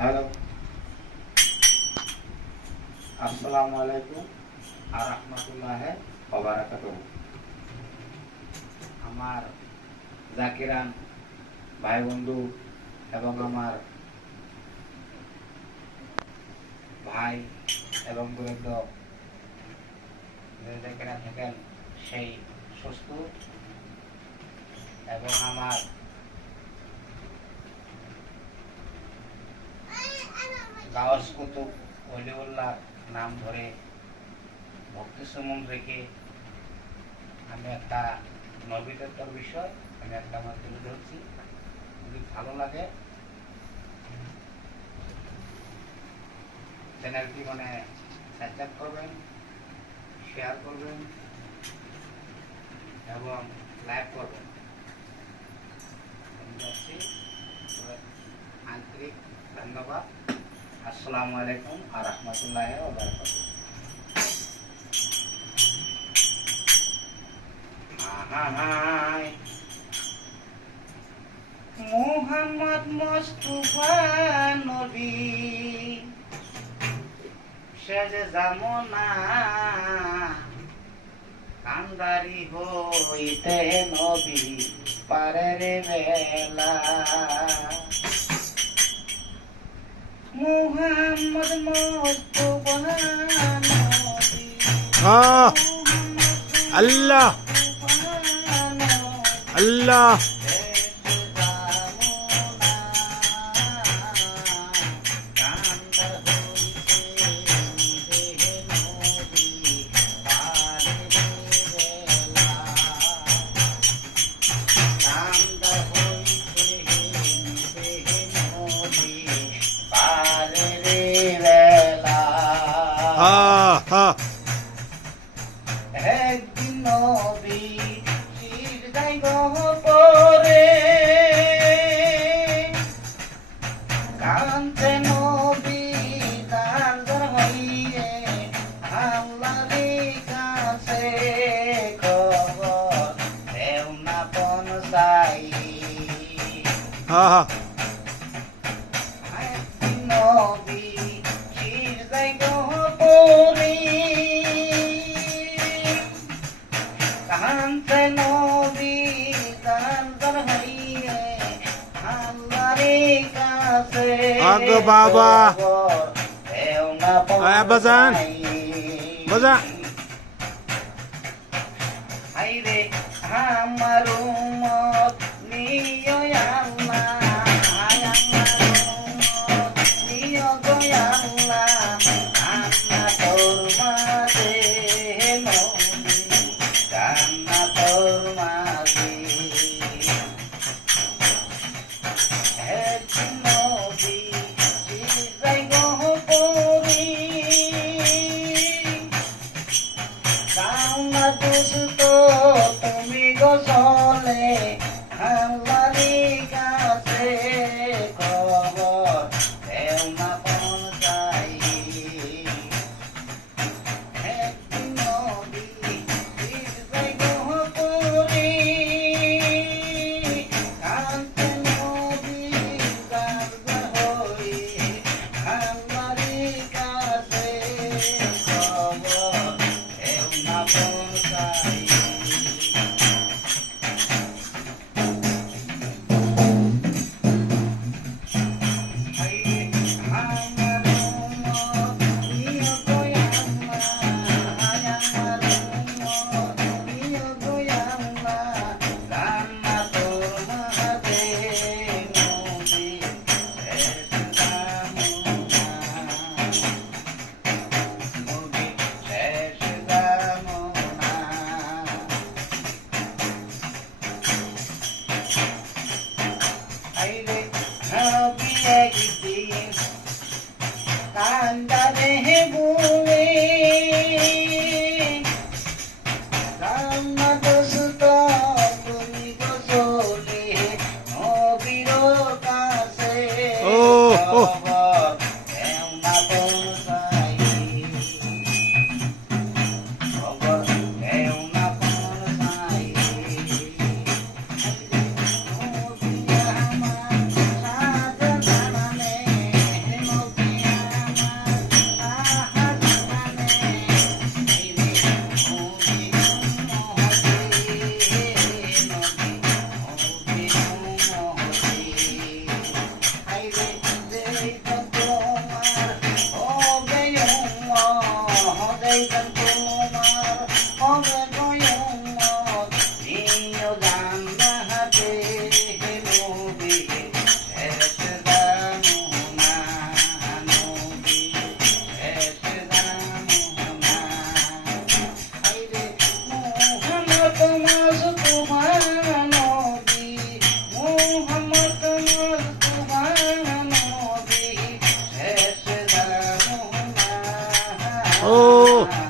Hello, আসসালামু আলাইকুম আর রাহমাতুল্লাহ ওয়া বারাকাতুহু। আমার জাকিরান ভাই বন্ধু এবং আমার ভাই এবং বৃদ্ধ যেখানে থাকেন সেই সুস্থ এবং আমার গাওয়াস কুতুব ওলিউল্লাহ নাম ধরে ভক্তি সুমন রেখে আমি একটা নবীতত্ত্বর বিষয় আমি একটা আমার তুলে ধরছি। যদি ভালো লাগে চ্যানেলটি সাবস্ক্রাইব করবেন, শেয়ার করবেন এবং লাইক করবেন। আন্তরিক ধন্যবাদ। আসসালামু আলাইকুম আর রাহমাতুল্লাহি ওয়া বারাকাতুহু। মুহাম্মদ মুস্তাফা নবী সেজে জামনা কান্দারি হইতে নবী পারের বেলা। মুহাম্মদ মুস্তাফা নবী আল্লাহ আল্লাহ একদিন নবী সিজদায় পড়ে কাঁদতে নবী দাঁড় হইয়ে আল্লাহর কাছে খবর দেও না পৌঁছাই। একদিন নবী সিজদায় পড়ে কাঁদতে নবী দাঁড় হইয়ে আল্লাহর কাছে আগো বাবা দেও না বাজান বাজা হাইরে আমার উম্মত নিও আল্লাহ, আমার উম্মত নিও গো আল্লাহ, কান্না তোর মাঝে নবী, কান্না তোর মাঝে। একদিন নবী সিজদায় পড়ে কান্না দুষ্ট তুমি গোসলে আল্লাহর কাছে খবর দেও না পৌঁছাই। একদিন নবী সিজদায় পড়ে কাঁদতে নবী দাঁড় হয়ে আল্লাহর কাছে খবর দেও না পৌঁছাই। কান্দারে বুলে কান্না দোস্ত তুমি গোসলে নবীর কাছে খবর দেও না পৌঁছাই। খবর দেও না পৌঁছাই। নবী আমার সাধনা মানে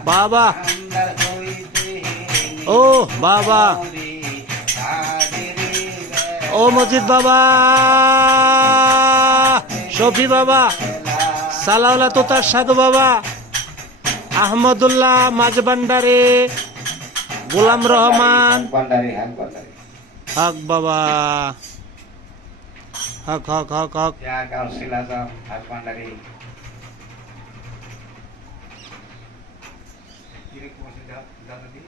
বাবা আন্দার হইতে ও বাবা ও মজিদ বাবা শফি বাবা সালাউল্লাহ তোতার সাধু বাবা আহমদুল্লাহ মাঝবান্ডারে গোলাম রহমান ভান্ডারি হক ভান্ডারি হক বাবা হক হক হক হক ইয়া গাউসিল আজম হক ভান্ডারি কিরে কোসে দাদা দি